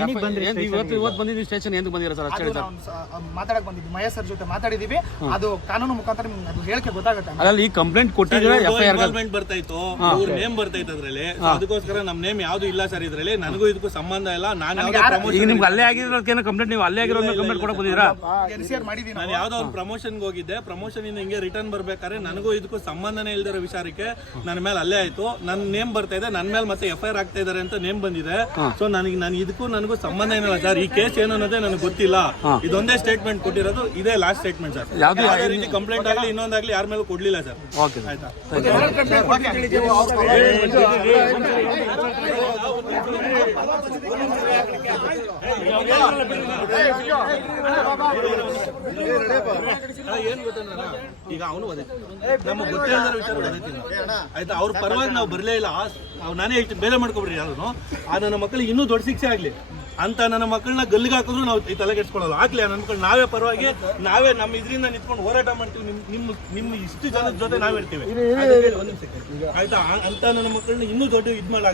ಏನಿಗೆ ಬಂದ್ರಿ ಇವತ್ತು ಬಂದಿದ್ದೀವಿ ಸ್ಟೇಷನ್ ಎಂದು ಬಂದಿರ ಸರ್ ಅಷ್ಟೇ ಸರ್ ಮಾತಾಡಕ್ ಬಂದಿದ್ವಿ ಮಹೇಶ್ ಸರ್ ಜೊತೆ ಮಾತಾಡಿದೀವಿ ಅದು ಕಾನೂನು ಮುಖಾಂತರ ಅದು ಹೇಳಿಕೆ ಗೊತ್ತಾಗುತ್ತೆ ಅದ್ರಲ್ಲಿ ಈ ಕಂಪ್ಲೇಂಟ್ ಕೊಟ್ಟಿದ್ರೆ ಇನ್ವಾಲ್ವ್ಮೆಂಟ್ ಬರ್ತಾಯಿತ್ತು ಇವ್ರ ನೇಮ್ ಬರ್ತಾಯಿತ್ತು ಅದ್ರಲ್ಲಿ ಅದಕ್ಕೋಸ್ಕರ ನಮ್ ನೇಮ್ ಯಾವ್ದು ಇಲ್ಲ ಸರ್ ಇದ್ರಲ್ಲಿ ನನಗೂ ಇದಕ್ಕೂ ಸಂಬಂಧ ಇಲ್ಲ ನಾನು ಈಗ ನಿಮ್ಗೆ ಅಲ್ಲೇ ಆಗಿರೋದಕ್ಕೆ ಕಂಪ್ಲೇಂಟ್ ನೀವು ಅಲ್ಲೇ ಆಗಿರೋ ಕಂಪ್ಲೇಂಟ್ ಕೊಡಕ್ ಬಂದಿರಾ ಎನ್ಸಿಆರ್ ಮಾಡಿದೀವಿ ನಾನು ಯಾವ್ದೋ ಒಂದು ಪ್ರಮೋಷನ್ಗೆ ಹೋಗಿದ್ದೆ ಪ್ರಮೋಷನ್ ಇಂದ ಹಿಂಗೆ ರಿಟರ್ನ್ ಬರ್ಬೇಕಾದ್ರೆ ನನಗೂ ಇದಕ್ಕೂ ಸಂಬಂಧನೇ ಇಲ್ದಿರೋ ವಿಚಾರಕ್ಕೆ ನನ್ನ ಮೇಲೆ ಅಲ್ಲೇ ಆಯ್ತು ನನ್ನ ನೇಮ್ ಬರ್ತಾ ಇದೆ ನನ್ನ ಮೇಲೆ ಮತ್ತೆ FIR ಆಗ್ತಾ ಇದಾರೆ ಅಂತ ನೇಮ್ ಬಂದಿದೆ ಸೊ ನಾನು ಇದಕ್ಕೂ ನನಗೂ ಸಂಬಂಧ ಏನಿಲ್ಲ ಸರ್ ಈ ಕೇಸ್ ಏನು ಅನ್ನೋದೇ ನನಗೆ ಗೊತ್ತಿಲ್ಲ ಇದೊಂದೇ ಸ್ಟೇಟ್ಮೆಂಟ್ ಕೊಟ್ಟಿರೋದು ಇದೇ ಲಾಸ್ಟ್ ಸ್ಟೇಟ್ಮೆಂಟ್ ಸರ್ ಯಾವುದೇ ರೀತಿ ಕಂಪ್ಲೇಂಟ್ ಆಗಲಿ ಇನ್ನೊಂದಾಗ್ಲಿ ಯಾರ ಮೇಲೂ ಕೊಡ್ಲಿಲ್ಲ ಸರ್ ಓಕೆ ಆಯ್ತಾ ಏನ್ ಗೊತ್ತೇನ ಈಗ ಅವನು ನಮಗೆ ಗೊತ್ತೇ ಇಲ್ಲದ ವಿಚಾರ ಆಯ್ತಾ ಅವ್ರ ಪರವಾಗಿ ನಾವು ಬರಲೇ ಇಲ್ಲ ನಾನೇ ಹೇಳ್ತೀನಿ ಬೇರೆ ಮಾಡ್ಕೊಬ್ರಿ ಯಾರು ಆ ನನ್ನ ಮಕ್ಕಳಿಗೆ ಇನ್ನೂ ದೊಡ್ಡ ಶಿಕ್ಷೆ ಆಗ್ಲಿ ಅಂತ ನನ್ನ ಮಕ್ಕಳನ್ನ ಗಲ್ಲಿಗೆ ಹಾಕಿದ್ರು ನಾವು ಈ ತಲೆಗೆಡ್ಸ್ಕೊಳ್ಳೋದು ಆಗ್ಲಿ ನನ್ನ ಮಕ್ಕಳು ನಾವೇ ಪರವಾಗಿ ನಾವೇ ನಮ್ಮ ಇದರಿಂದ ನಿಂತ್ಕೊಂಡು ಹೋರಾಟ ಮಾಡ್ತೀವಿ ನಿಮ್ಮ ಇಷ್ಟು ಜನದ ಜೊತೆ ನಾವ್ ಇರ್ತೀವಿ ಆಯ್ತಾ ಅಂತ ನನ್ನ ಮಕ್ಕಳನ್ನ ಇನ್ನೂ ದೊಡ್ಡ ಇದ್ ಮಾಡ